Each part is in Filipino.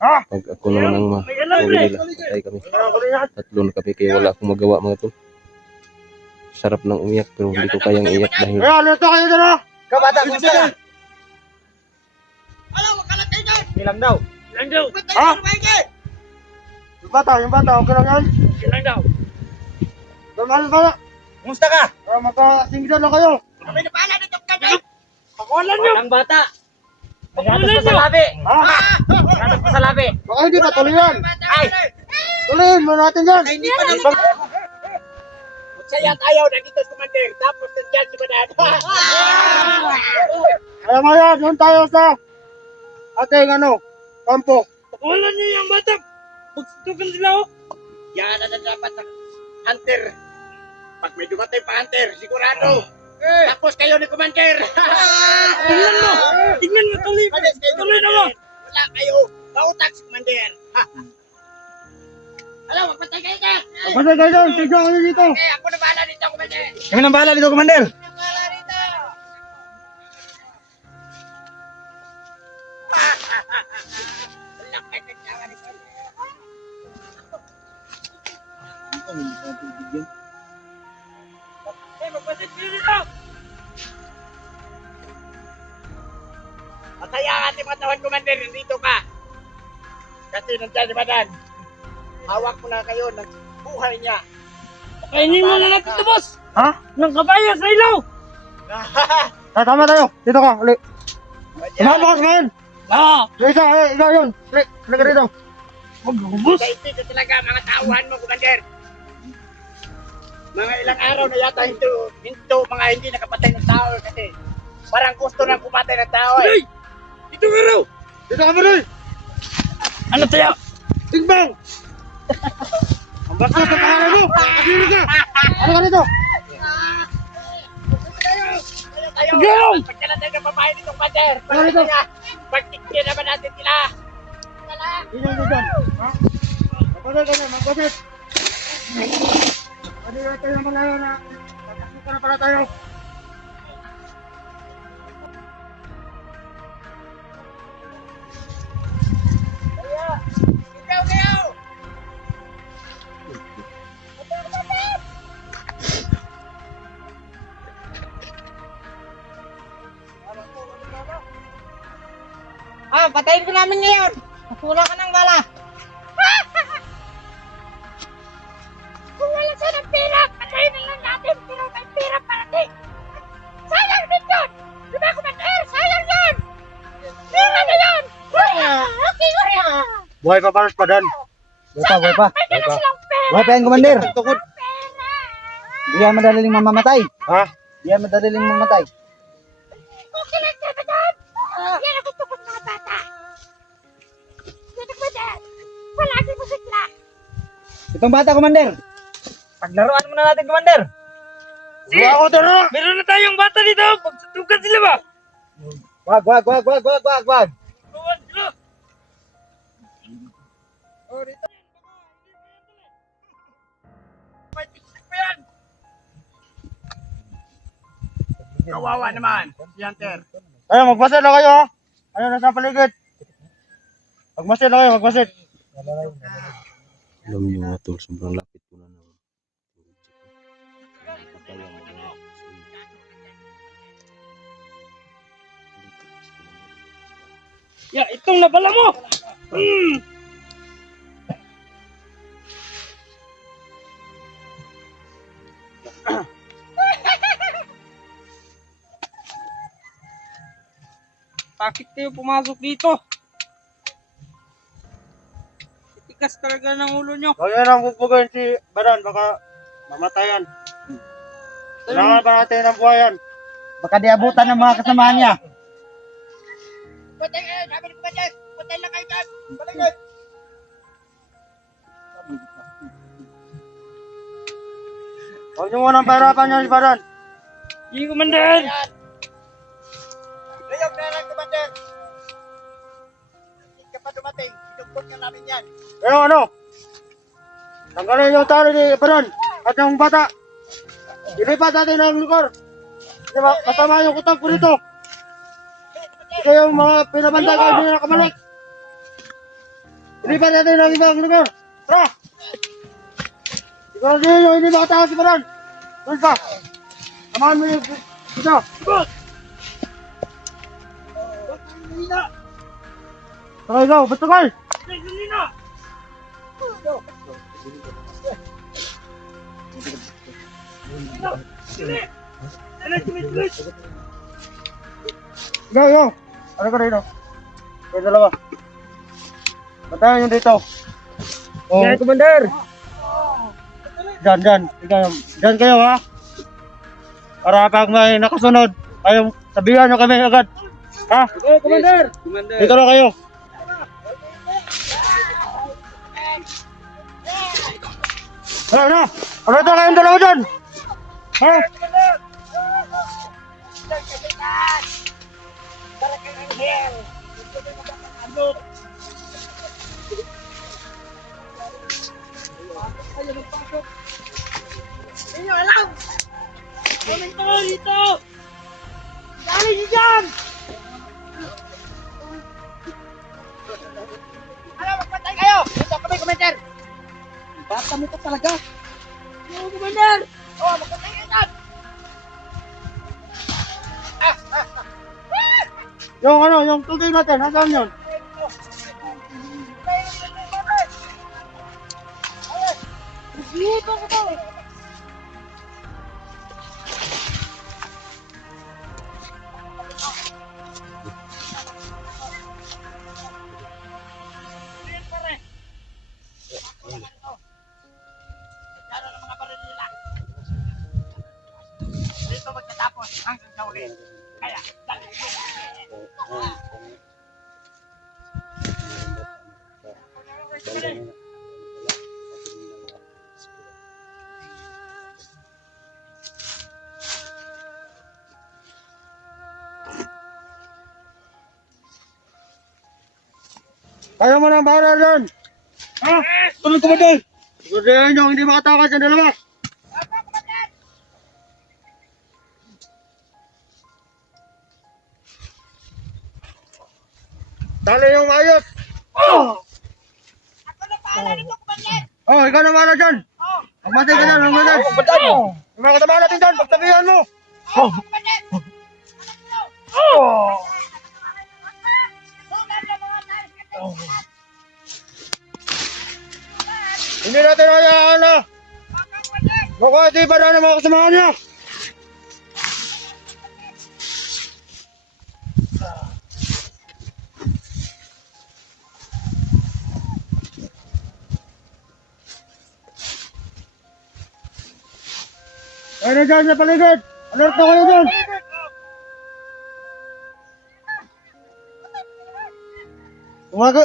Pag ako naman ang mahuli nila, patay kami. Tatlo na kami kaya wala akong magawa mga tol. Sarap ng umiyak pero hindi ko kayang iyak dahil Luto kayo dyan ha! Kabata, kumusta ka? Ilang daw? Ha? Yung bata, okay lang yan? Normal ba? Kumusta ka? Magka-singgitan lang kayo. Ang bata. Nagatas pa sa labi. Ha? Nagatas pa sa labi. Baka hindi pa tuloy yan. Ay! Tuloyin mo natin yan. Hindi pa naman. Sayat ayaw na dito sa Commander. Tapos nandiyan si Banan. Alam mo yan, doon tayo sa ating kampo. Wala niyo yung bata. Pagsutukan sila oh. Yan na dapat ang hunter. Pag may dumatay pa hunter, sigurado. Tapos kayo ni Commander. Tingnan mo tuloy. Tuloy na mo. Wala kayo. Pautak si Commander. Alam, magpatay kayo ka. Kapatid kayo doon, tignan kayo dito. Okay, ako na bahala dito, Commander. Kami nang bahala dito, Commander. Bahala dito. Wala kayo nagtawa ni Commander. Magpasit kayo dito. Masaya ang ating katawan, Commander. Nandito ka. Kasi nandiyan si Banan. Hawak mo na kayo ng buhay niya. Kainin mo na natin ito, boss. Ha? Ng kabaya sa ilaw. Tama tayo. Dito ka, uli. Sumama ka sa ngayon. Yung isa, ikaw yun. Uli, halika rito. Boss. Ito talaga mga tauhan mo, Commander. Mga ilang araw na yata hinto mga hindi nakapatay ng tao kasi parang gusto nang pumatay ng tao Tuloy. Dito ka raw. Dito ka, Maroy. Ano tayo? Tigbang! Ang basto sa pangalan mo! Kasiri ka! Ano ka rito? Tayo! Pagkala tayo ng babae nitong Commander! Ano rito? Pagtikyan naman natin sila! Sino yung dyan? Ha? Magpasit ka na, magpasit! Pwede na tayo naman ngayon na magpasok ka na pala tayo. Ikaw! Patayin ko namin ngayon! Kulang ka ng bala! Kung wala siya ng pera, patayin na lang natin! Pero may pera parating! Sayang din yun! Di ba, Commander? Sayang yun! Pera na yun! Okay, Kuya! Buhay pa paras pa dan. Buhay pa! May dala silang pera! Buhay pa yan, Commander. Pera! Di yan madaling mamamatay. Ha? Di yan madaling mamamatay. Okay lang siya, Madam! Yan ang gusto ko sa mga bata! Yan ang Madam! Palagi mo sila! Itong bata, Commander. Paglaruan muna natin, Commander! Sige. Ako doon na! Meron na tayong bata dito. Pagsutukan sila ba? Wag. Tuwan sila. May tiktik pa yan! Kawawa naman, si Hunter. Ayun, magpasit na kayo ha. Ayun, nasa paligid. Magpasit na kayo, magpasit. alam niyo mga tol, sobrang lapit ko na ng Ya, itong nabala mo. Bakit kayo pumasok dito? Titikas talaga ng ulo nyo. Huwag yan ang bubugin si Badan, baka mamatayan. Kailangan pa natin ang buhayan. Baka diabutan ng mga kasamahan niya. Patay kayo, sabi ni Commander! Patay lang kayo dyan! Paligid! Huwag niyo munang pahirapan niya si Badan. Hindi, Commander. Layog na lang, Commander! Hindi ka pa dumating, sinugpot ka namin yan! Pero tanggalin yung tali ni Badan at yung bata. Ilipat natin ang lugar. Diba, kasama yung kutang ko dito. Ito yung mga pinabantay ko, hindi na nakabalik. Ilipat natin ang ibang lugar. Tara! Siguro din yung hindi makatakas si Baran. Doon ka. Samahan mo yung dito. Tara, ikaw. Ba't takay? Ikaw. Ano ka rito? Kayo dalawa. Batayan yung dito. Oh. Yan, Commander. Diyan. Diyan kayo ha. Para pag may nakasunod, kayong sabihan nyo kami agad. Ha? Okay, Commander. Commander. Dito na kayo. Na. Ano ito kayong dalawa dyan? Ha? Ninyo alam! Kunin ko dito! Dali niyo dyan! Ano, magpatay kayo! Dito kami, Commander! Bata mo ka talaga! Oo, Commander! Oo, magpatay kayo dyan! Yung tugay natin, nasaan yun? Dito ko to! Dito magtatapos hanggang sa uli. Kaya, dali. Kaya mo nang bahala dyan. Ha? Tuloy ko ba dyan? Siguraduhin nyo, hindi makatakas yung dalawa. Dali yung ayos. Ako na pahala nito, Commander! Oh, ikaw na bahala dyan. Magmatay ka dyan, magmatay. Yung mga kasama natin dyan, pagsabihan mo. Commander! Hindi natin hayaan na. Makati pa na ng mga kasamahan niya. Kaya na dyan sa paligid. Alert na kayo dyan.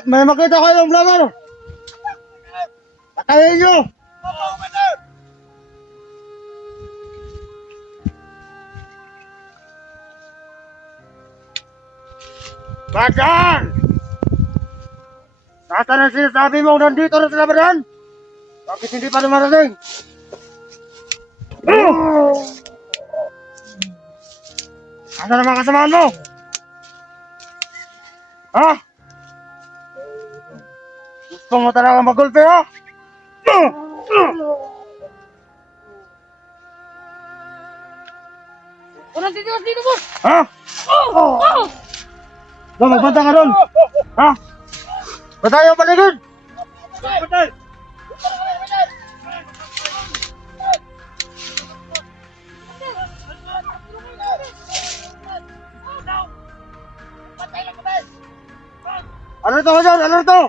May makita kayong vlogger. Patayin nyo. Badan! Nasaan ang sinasabi mo nandito na sila Badan? Bakit hindi pa dumarating? Nasaan ang mga kasamahan mo? Ha? Gusto mo talaga magulpe ha? Unang titiwas dito, boss! Ha? Magbanta ka doon! Ha? Batay ang paligid! Batay! Alerto ka dyan! Alerto!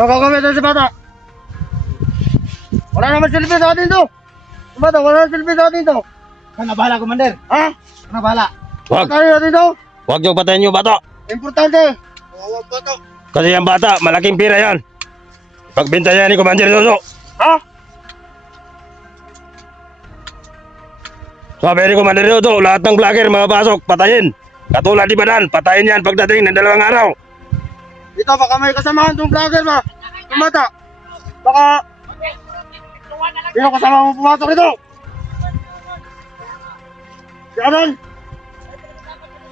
Ano gagawin natin si bata? Wala naman silbi sa atin to! Si bata, wala naman silbi sa atin to! Ano na bahala, Commander? Ha? Ano na bahala? Wag, Patayin natin to! wag niyo patayin yung bata. Importante! Wawag bata! Kasi yung bata, malaking pira yan. Pagbenta yan ni Commander Dodo. Ha? Sabi ni Commander Dodo, lahat ng vlogger mapapasok, patayin. Katulad ni Badan, patayin yan pagdating ng 2 araw. Ito, baka may kasamahan tong vlogger ba? Yung bata! Baka... Tuwa na lang Sino kasama mo pumasok dito? Si Adan?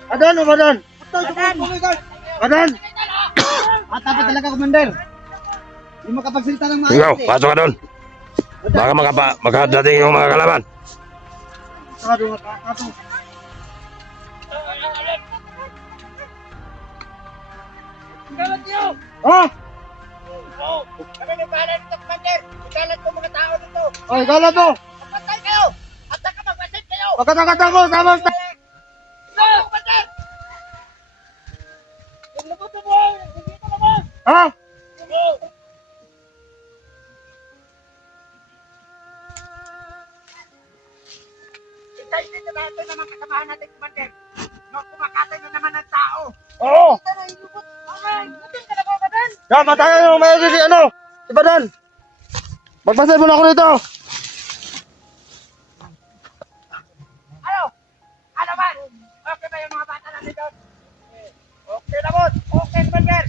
Adan o Badan? Adan? Bata pa talaga, Commander. Hindi makapagsalita ng mga Ikaw, pasok ka doon. Baka makadating yung mga kalaban. Ha? Kami ni Bala dito, Commander. Ikalat ko mga tao dito. Ay, gala to. Magpatay kayo. At saka magpatay kayo. Pagkatakatan ko, sama sa... Go, Commander! Yung labot na buhay, hindi ka naman. Ha? Go! Hintayin dito natin naman kasamahan natin, Commander. No, kumakatay na naman ng tao. Oo. Ito na yung lubot. Okay, natin ka na ba, Badan? Yan, matayan mo may si ano? Si Badan. Magpasay mo na ako dito. Ano? Ano ba? Okay ba yung mga bata natin doon? Okay na, boss. Okay, Commander.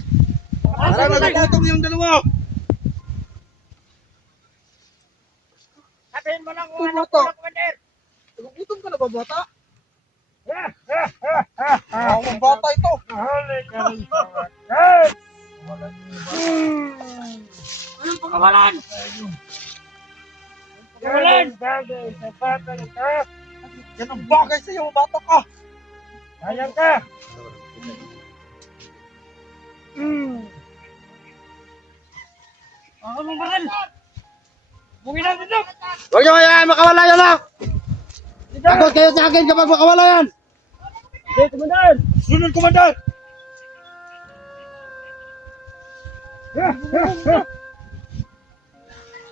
Para magugutom yung dalawa. Sabihin mo lang kung ano ko na, Commander. Gutom ka na ba, bata? Ang bata ito. Anong pagkawalan? Pagkawalan! Yan ang bagay sa iyo, bata ka. Sayang ka. Anong baral? Bugin natin ito! Huwag niyo kaya makawala yan ha. Takot kayo sa akin kapag makawala yan. Sige, Komandan. Sunod, Komandan.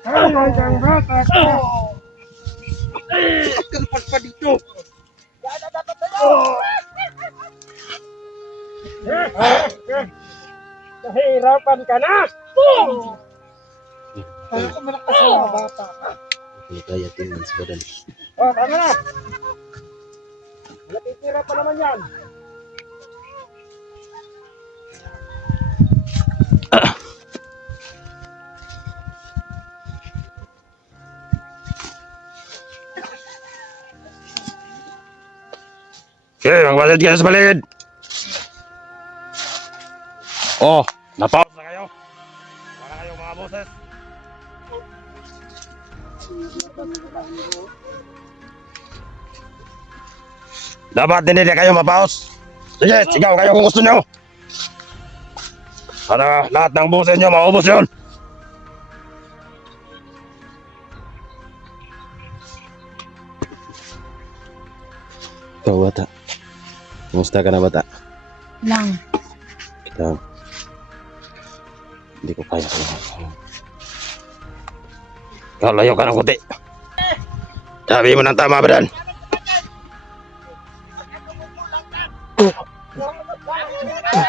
Ay, ang bata ka. Kalpas pa dito. Nahihirapan ka na. Kaya ka malakas sa mga bata. Kaya tingnan sa badan. Oh, tama na. Natitira pa naman yan. Okay, magbasid kayo sa paligid. Oh, napause na kayo. Wala kayo mga boses. Dapat din hindi kayo mapause. Sige, sigaw kayo kung gusto nyo. Para lahat ng boses nyo maubos yun. Ikaw bata. Kumusta ka na bata? Lang. Kita. Hindi ko kaya. Ikaw layo ka ng kuti. Sabi mo ng tama ba dan?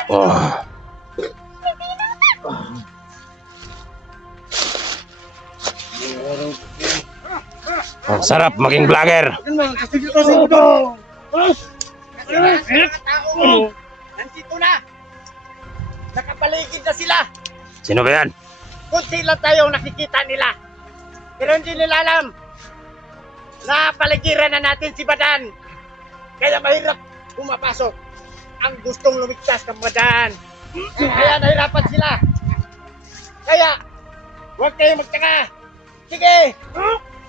Oh. Ang sarap maging vlogger. Nandito na. Nakapaligid na sila. Sino ba yan? Kunti lang tayo nakikita nila. Pero hindi nila alam na paligiran na natin si Badan. Kaya mahirap pumapasok. Ang gustong lumigtas ng Badan. Kaya nahirapan sila. Kaya, huwag kayong magtaka. Sige,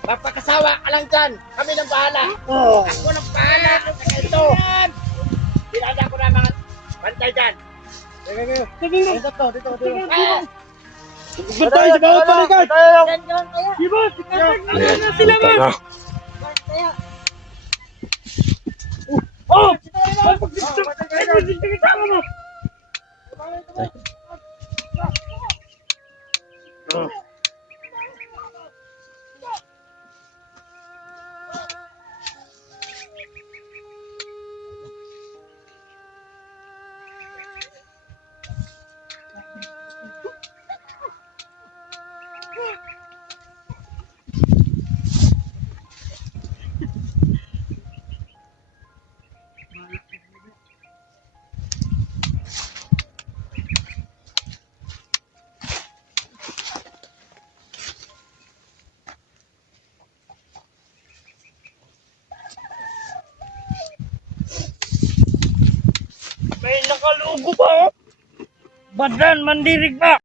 magpakasawa ka lang dyan. Kami nang bahala. Ako nang bahala. At saka ito. Pinada ko na mga bantay dyan. Ah, Bantay sa bawat paligid. dyan kaya. Na sila ba? Tama. Oh! Pagkakasama mo! Nakalugo ba, oh? Badan, mandirig ba?